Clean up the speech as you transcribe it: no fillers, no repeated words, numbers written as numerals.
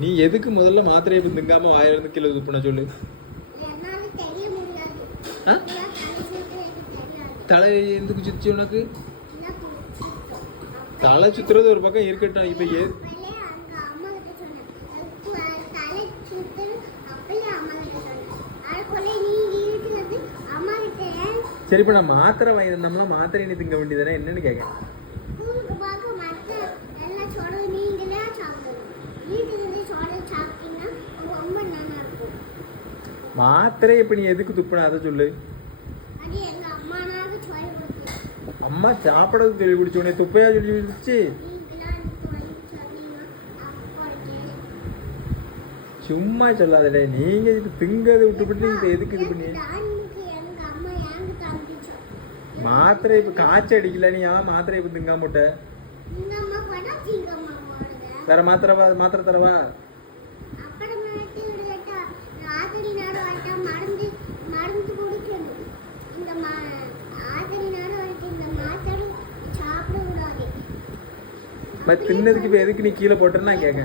நீ எதுக்கு முதல்ல மாத்திரையை திங்காம வாயிலிருந்து கீழே துப்புன சொல்லு. தலை எதுக்கு சுத்தி உனக்கு? தலை சுத்துறது ஒரு பக்கம் இருக்கட்டும். இப்ப சரி, இப்ப நான் மாத்திரை வாங்கியிருந்தோம்னா மாத்திரை நீ திங்க வேண்டியதானே என்னன்னு கேட்க. மாத்திரை இப்ப நீ எதுக்கு துப்புன அதை சொல்லு. அம்மா சாப்பிடறது சொல்லி குடிச்சோடனே துப்பையா சொல்லி குடிச்சு சும்மா சொல்லாதே. நீங்க திங்கதை விட்டுவிட்டு இப்ப எதுக்கு இது பண்ணி மாத்திரை இப்ப காய்ச்சல் அடிக்கல. நீ மாத்திரை இப்ப திங்காம விட்ட. வேற மாத்திரை தரவா? தின்னதுக்கு இப்ப எதுக்கு நீ கீழே போட்டேன்னு நான் கேட்க.